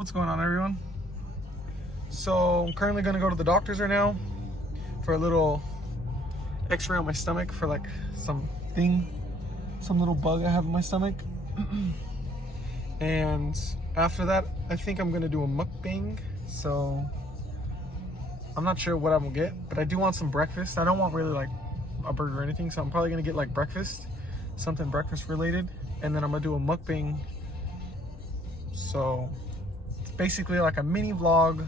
What's going on, everyone? So I'm currently gonna go to the doctor's right now for a little x-ray on my stomach for like some little bug I have in my stomach. And after that, I think I'm gonna do a mukbang. So I'm not sure what I'm gonna get, but I do want some breakfast. I don't want really like a burger or anything, so I'm probably gonna get like breakfast, something breakfast related, and then I'm gonna do a mukbang. So it's basically like a mini vlog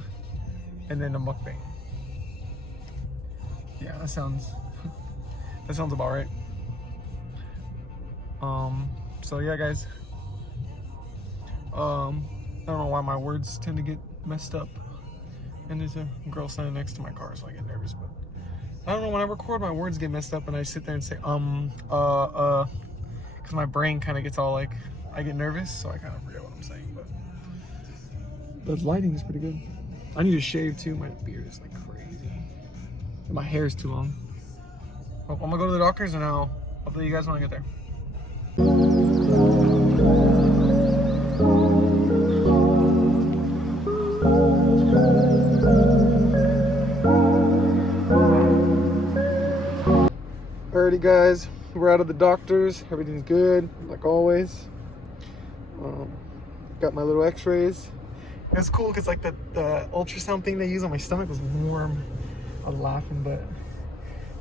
and then a mukbang. Yeah, that sounds about right. So yeah, guys. I don't know why my words tend to get messed up. And there's a girl standing next to my car, so I get nervous. But I don't know, when I record, my words get messed up, and I sit there and say because my brain kind of gets all like, I get nervous, so I kind of forget what I'm saying. But the lighting is pretty good. I need to shave too. My beard is like crazy. And my hair is too long. I'm gonna go to the doctor's, and I'll update you guys when I get there. Alrighty, guys, we're out of the doctor's. Everything's good, like always. Got my little x-rays. It's cool because like the ultrasound thing they use on my stomach was warm. I was laughing, but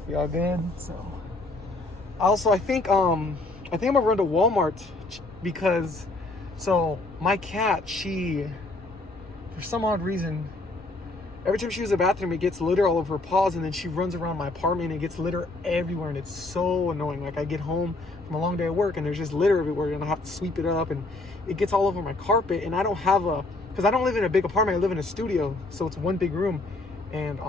we all good. So also, I think I'm gonna run to Walmart because my cat, she, for some odd reason, every time she uses the bathroom, it gets litter all over her paws, and then she runs around my apartment and it gets litter everywhere, and it's so annoying. Like, I get home from a long day at work and there's just litter everywhere, and I have to sweep it up, and it gets all over my carpet, and I don't have because I don't live in a big apartment, I live in a studio, so it's one big room. And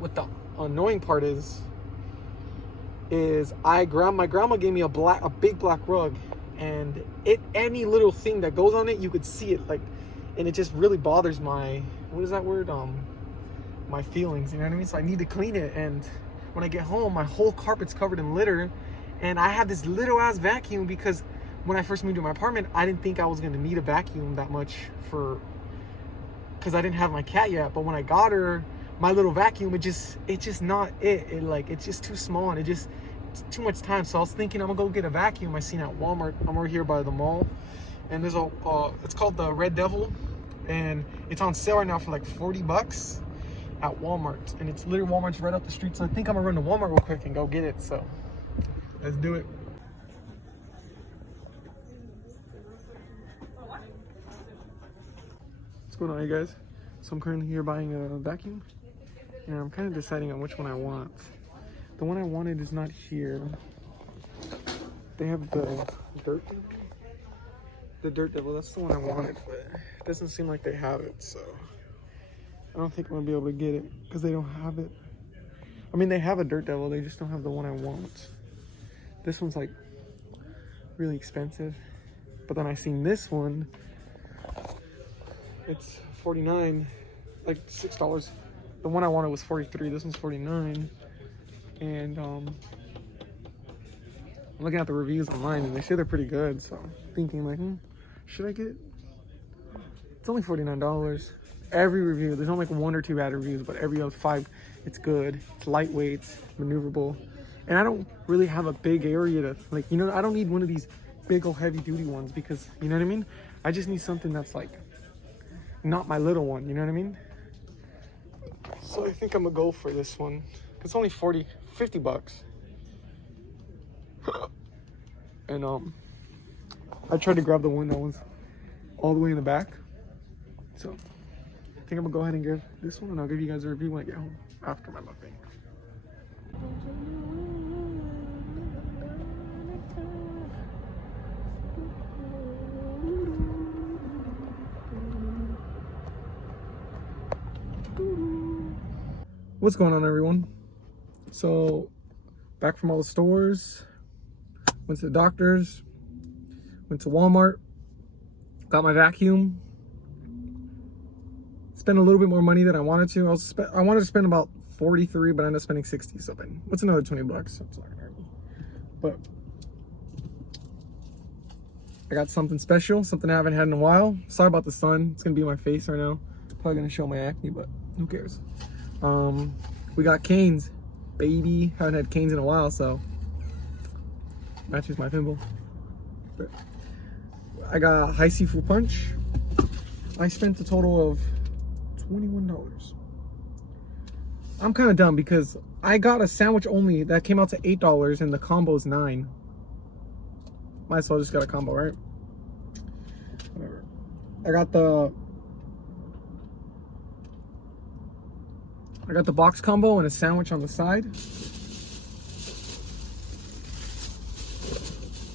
what the annoying part is my grandma gave me a big black rug, and any little thing that goes on it, you could see it, like, and it just really bothers my, what is that word? My feelings, you know what I mean? So I need to clean it, and when I get home, my whole carpet's covered in litter, and I have this little ass vacuum because when I first moved to my apartment, I didn't think I was gonna need a vacuum that much because I didn't have my cat yet. But when I got her, my little vacuum, it's just not it's just too small, and it's too much time. So I was thinking I'm gonna go get a vacuum I seen at Walmart. I'm over here by the mall, and there's it's called the Red Devil, and it's on sale right now for like $40 at Walmart, and it's literally Walmart's right up the street. So I think I'm gonna run to Walmart real quick and go get it. So let's do it. What's going on, you guys? So I'm currently here buying a vacuum, and I'm kind of deciding on which one I want. The one I wanted is not here. They have the Dirt Devil. The Dirt Devil, that's the one I wanted, but it doesn't seem like they have it, so I don't think I'm gonna be able to get it because they don't have it. I mean, they have a Dirt Devil, they just don't have the one I want. This one's like really expensive, but then I seen this one. It's $49, like $6. The one I wanted was $43. This one's $49, and I'm looking at the reviews online, and they say they're pretty good. So I'm thinking like, should I get it? It's only $49. Every review, there's only like 1 or 2 bad reviews, but every other 5, it's good. It's lightweight, it's maneuverable, and I don't really have a big area to like. I don't need one of these big old heavy duty ones because you know what I mean. I just need something that's like not my little one, you know what I mean? So I think I'm gonna go for this one. It's only $50. And I tried to grab the one that was all the way in the back. So I think I'm gonna go ahead and get this one, and I'll give you guys a review when I get home after my mukbang. What's going on, everyone? So back from all the stores, went to the doctor's, went to Walmart, got my vacuum, spent a little bit more money than I wanted to. I wanted to spend about 43, but I ended up spending 60. So then what's another $20? So it's not gonna hurt me. But I got something special, something I haven't had in a while. Sorry about the sun. It's gonna be in my face right now. Probably gonna show my acne, but who cares? We got Cane's, baby. Haven't had Cane's in a while, so matches my pimple. I got high seafood punch. I spent a total of $21. I'm kind of dumb because I got a sandwich only that came out to $8 and the combo's $9. Might as well just got a combo, right? Whatever. I got the box combo and a sandwich on the side.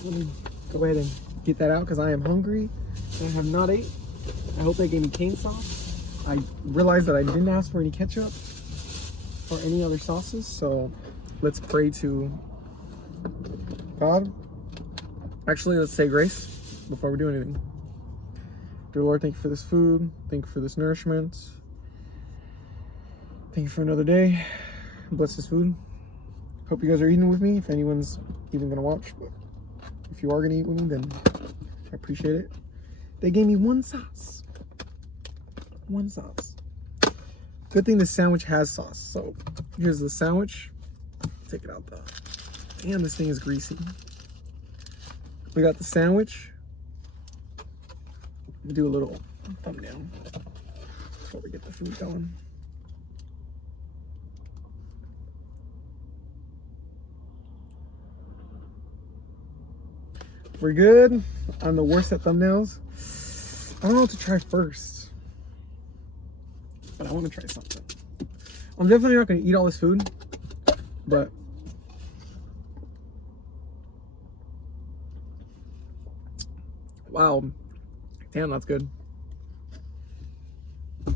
Let me go ahead and get that out because I am hungry. I have not ate. I hope they gave me cane sauce. I realized that I didn't ask for any ketchup or any other sauces, so let's pray to God. Actually, let's say grace before we do anything. Dear Lord, thank you for this food. Thank you for this nourishment. Thank you for another day. Bless this food. Hope you guys are eating with me, if anyone's even gonna watch. But if you are gonna eat with me, then I appreciate it. They gave me one sauce. One sauce. Good thing the sandwich has sauce. So here's the sandwich. Take it out though. Damn, this thing is greasy. We got the sandwich. Do a little thumbnail before we get the food going. We're good. I'm the worst at thumbnails. I don't know what to try first, but I want to try something. I'm definitely not going to eat all this food, but wow, damn, that's good. But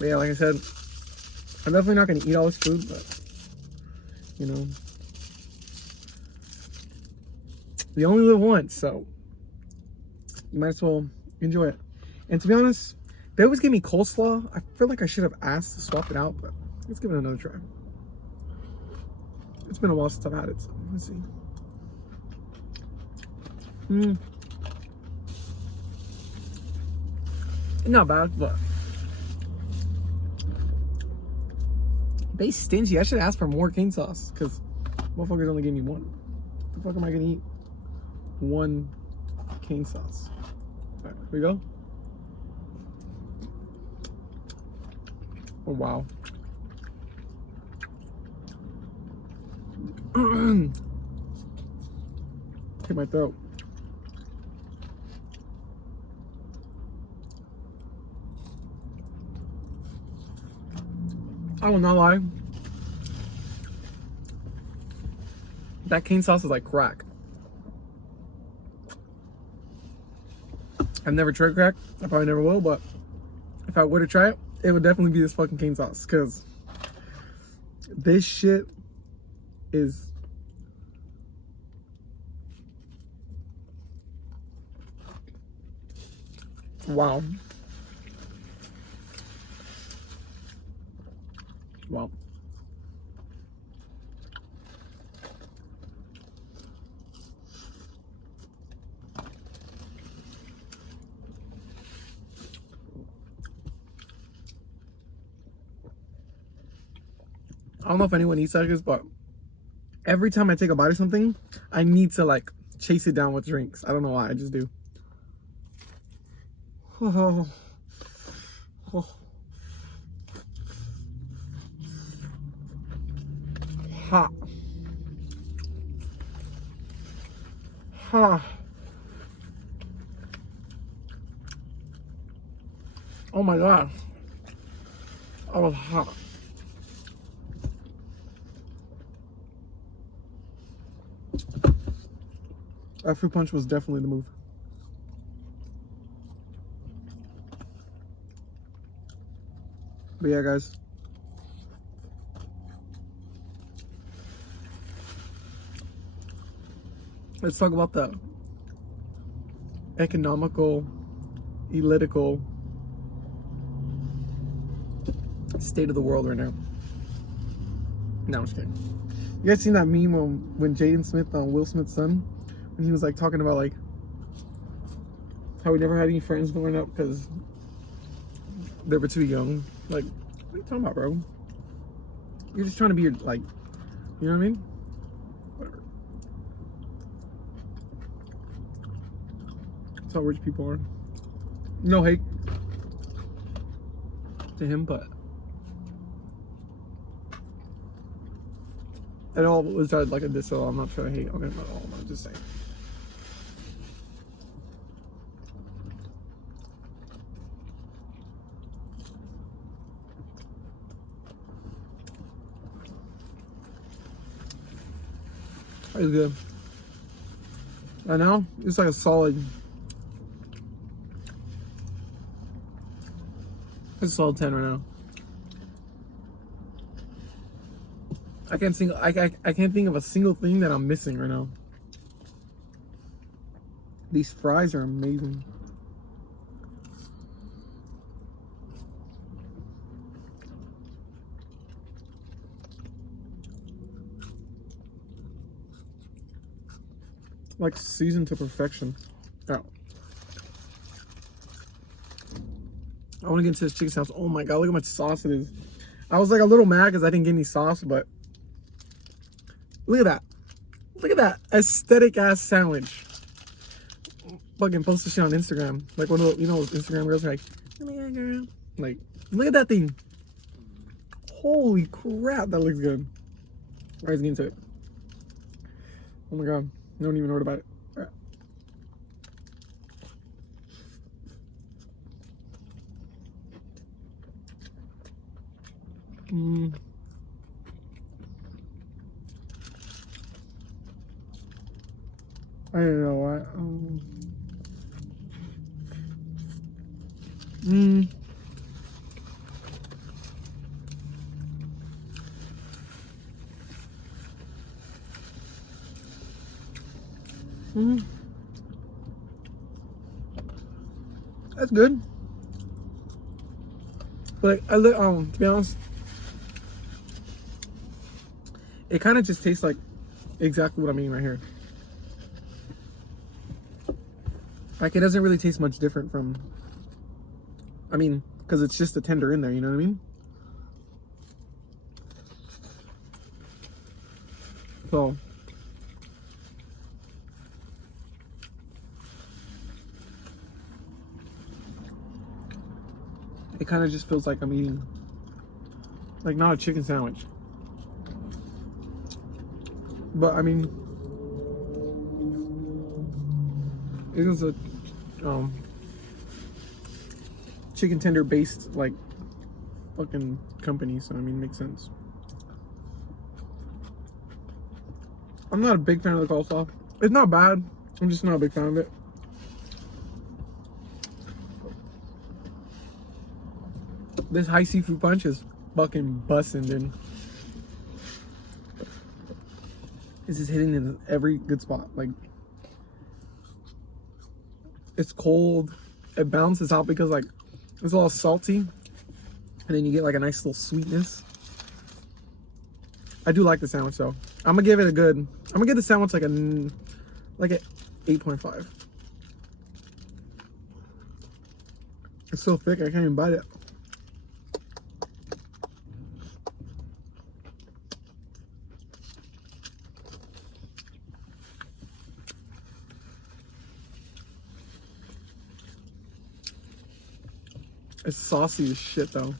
yeah, like I said, I'm definitely not going to eat all this food, but you know, we only live once, so you might as well enjoy it. And to be honest, they always give me coleslaw. I feel like I should have asked to swap it out, but let's give it another try. It's been a while since I've had it, so let's see. Not bad, but they stingy. I should ask for more cane sauce because motherfuckers only gave me one. The fuck am I gonna eat one cane sauce? All right, here we go. Oh wow. Hit my throat. I will not lie. That cane sauce is like crack. I've never tried crack. I probably never will, but if I were to try it, it would definitely be this fucking cane sauce, because this shit is wow. Wow. I don't know if anyone eats like this, but every time I take a bite of something, I need to like chase it down with drinks. I don't know why, I just do. Oh. Oh. Hot. Hot. Oh my god. I was hot. That fruit punch was definitely the move. But yeah, guys. Let's talk about the economical, elitical state of the world right now. No, I'm just kidding. You guys seen that meme when Jaden Smith, Will Smith's son, And he was like talking about like how we never had any friends growing up because they were too young. Like, what are you talking about, bro? You're just trying to be like, you know what I mean? Whatever. That's how rich people are. No hate to him, but it all was like a diss, so I'm not trying to hate on him at all. I'm just saying. It's good. Right now, it's like a solid. It's a solid 10 right now. I can't think of a single thing that I'm missing right now. These fries are amazing. Like seasoned to perfection. Oh. I want to get into this chicken sauce. Oh my god, look how much sauce it is. I was like a little mad because I didn't get any sauce, but look at that. Look at that aesthetic ass sandwich. Fucking post this shit on Instagram. Like one of those, you know, those Instagram girls are like, oh my god, girl. Like, look at that thing. Holy crap, that looks good. Alright, let's get into it. Oh my god. I don't even know what about it. All right. I don't know what. That's good. But to be honest, it kind of just tastes like exactly what I'm eating right here. Like, it doesn't really taste much different from, I mean, because it's just a tender in there, you know what I mean? So, it kind of just feels like I'm eating, like, not a chicken sandwich. But, I mean, it is a chicken tender based, like, fucking company, so, I mean, it makes sense. I'm not a big fan of the coleslaw. It's not bad. I'm just not a big fan of it. This high seafood punch is fucking busting, dude. This is hitting in every good spot. Like, it's cold. It balances out because, like, it's a little salty, and then you get like a nice little sweetness. I do like the sandwich though. I'm gonna give it a good. I'm gonna give the sandwich like an 8.5. It's so thick I can't even bite it. It's saucy as shit though.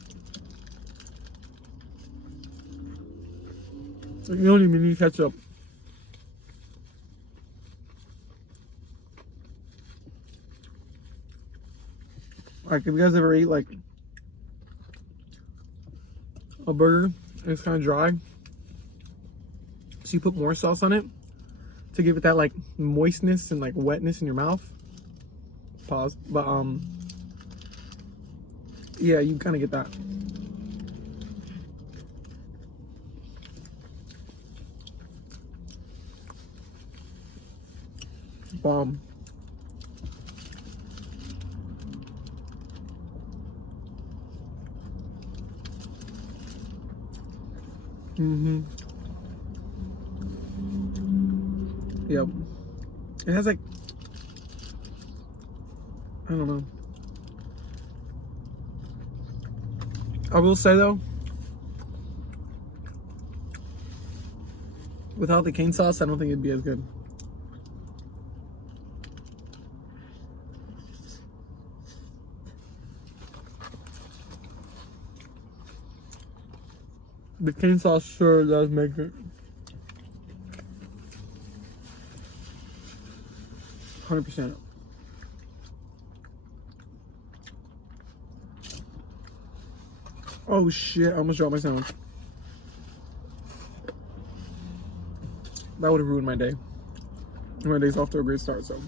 You don't even need ketchup. Like, if you guys ever eat like a burger and it's kind of dry, so you put more sauce on it to give it that like moistness and like wetness in your mouth. Pause. But yeah, you kind of get that. Bomb. Yep. It has like, I don't know. I will say though, without the cane sauce, I don't think it'd be as good. The cane sauce sure does make it 100%. Oh shit, I almost dropped my sandwich. That would have ruined my day. My day's off to a great start, so.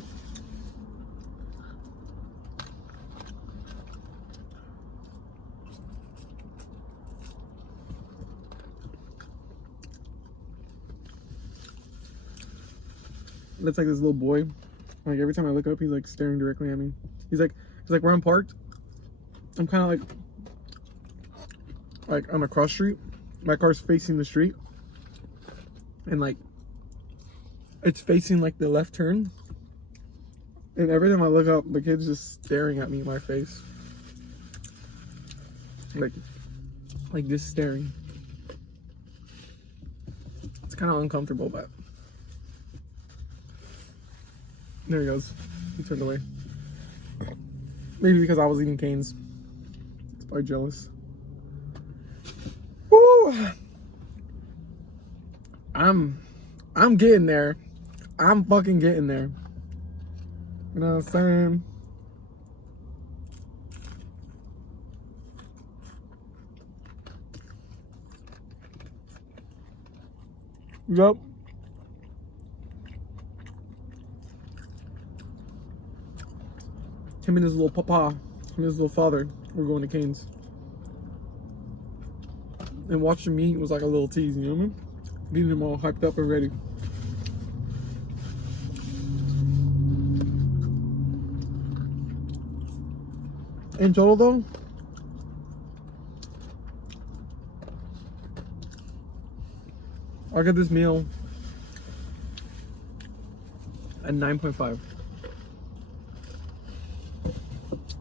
That's like this little boy. Like every time I look up, he's like staring directly at me. He's like where I'm parked. I'm kind of like on a cross street. My car's facing the street, and like it's facing like the left turn. And every time I look up, the kid's just staring at me in my face, like just staring. It's kind of uncomfortable, but there he goes. He turned away. Maybe because I was eating canes. He's probably jealous. Woo! I'm getting there. I'm fucking getting there. You know what I'm saying? Yup. Him and his little papa and his little father were going to Cane's. And watching me was like a little tease, you know what I mean? Getting them all hyped up and ready. In total though, I got this meal at 9.5.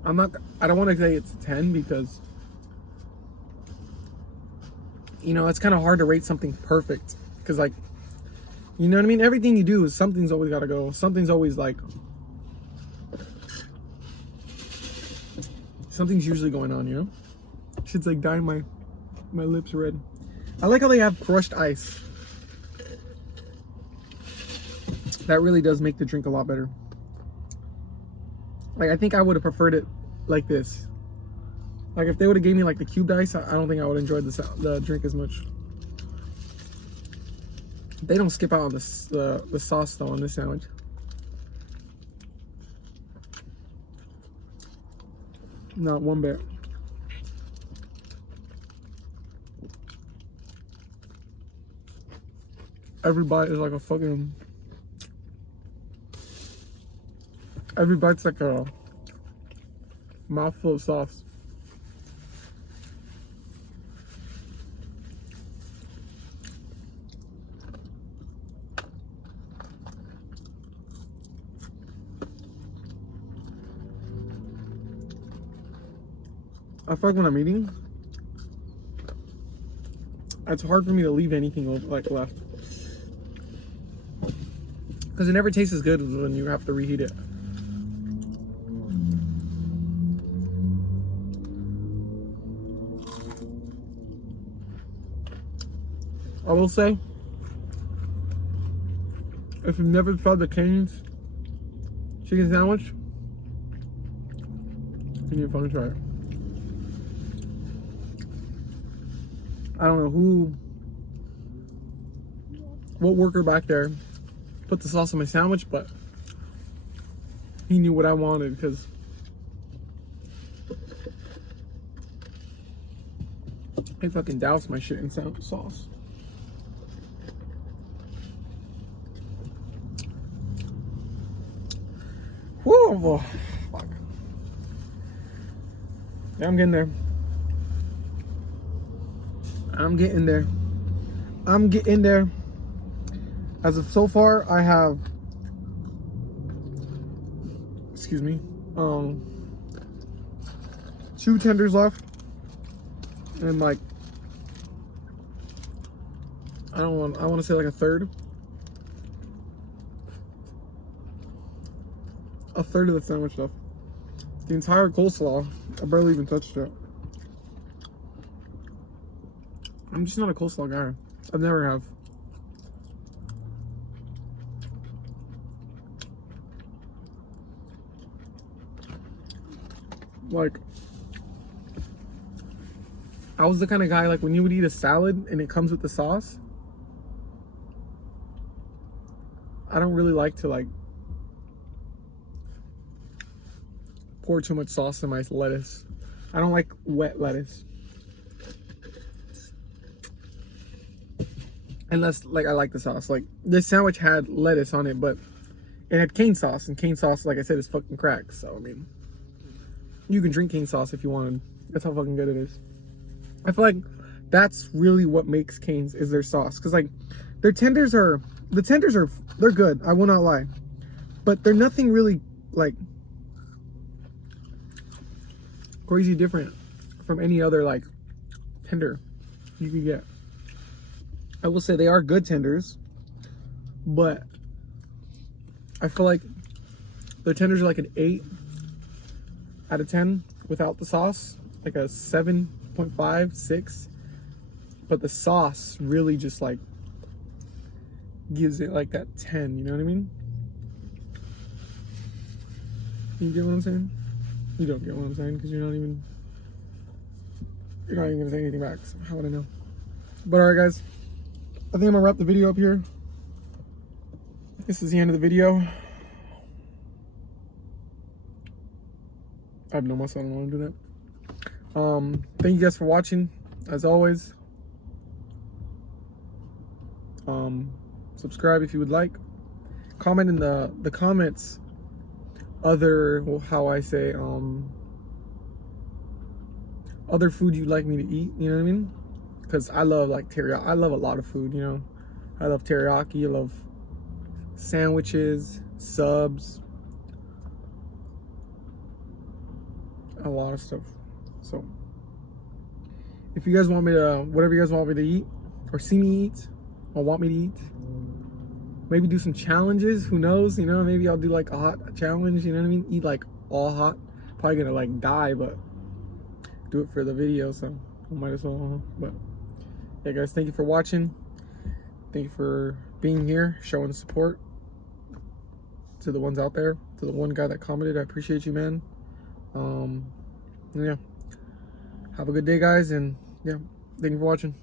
I don't want to say it's 10 because, you know, it's kind of hard to rate something perfect because, like, you know what I mean? Everything you do is something's always got to go. Something's always like, something's usually going on, you know? Shit's like dyeing my lips red. I like how they have crushed ice. That really does make the drink a lot better. Like, I think I would have preferred it like this. Like, if they would have gave me like the cubed ice, I don't think I would enjoy the drink as much. They don't skip out on the sauce though on this sandwich. Not one bit. Every bite is like a fucking... Every bite's like a mouthful of sauce. I feel like when I'm eating, it's hard for me to leave anything like left. Because it never tastes as good when you have to reheat it. I will say, if you've never tried the Cane's chicken sandwich, you need to fucking try it. I don't know what worker back there put the sauce on my sandwich, but he knew what I wanted because I fucking doused my shit in sauce. Whoa, fuck. Yeah, I'm getting there. I'm getting there. I'm getting there. As of so far, I have excuse me, 2 tenders left, and like I want to say like a third of the sandwich left. The entire coleslaw, I barely even touched it. I'm just not a coleslaw guy. I've never have. Like, I was the kind of guy, like, when you would eat a salad and it comes with the sauce, I don't really like to, like, pour too much sauce in my lettuce. I don't like wet lettuce. Unless, like, I like the sauce. Like, this sandwich had lettuce on it, but it had cane sauce. And cane sauce, like I said, is fucking crack. So, I mean, you can drink cane sauce if you wanted. That's how fucking good it is. I feel like that's really what makes canes, is their sauce. Because, like, their tenders are, they're good. I will not lie. But they're nothing really, like, crazy different from any other, like, tender you could get. I will say they are good tenders, but I feel like their tenders are like an 8 out of 10 without the sauce, like a 7.5, 6. But the sauce really just like gives it like that 10, you know what I mean? You get what I'm saying? You don't get what I'm saying because you're not even gonna say anything back, so how would I know? But alright guys, I think I'm gonna wrap the video up here. This is the end of the video. I have no muscle, I don't want to do that. Thank you guys for watching, as always. Subscribe if you would like. Comment in the comments other, well, how I say, other food you'd like me to eat, you know what I mean? Because I love like teriyaki. I love a lot of food, you know. I love teriyaki. I love sandwiches, subs, a lot of stuff. So if you guys want me to, whatever you guys want me to eat or see me eat or want me to eat, maybe do some challenges. Who knows? You know, maybe I'll do like a hot challenge. You know what I mean? Eat like all hot. Probably gonna like die, but do it for the video. So I might as well. But yeah, guys, thank you for watching. Thank you for being here, showing support to the ones out there. To the one guy that commented, I appreciate you, man. Yeah. Have a good day, guys, and yeah, thank you for watching.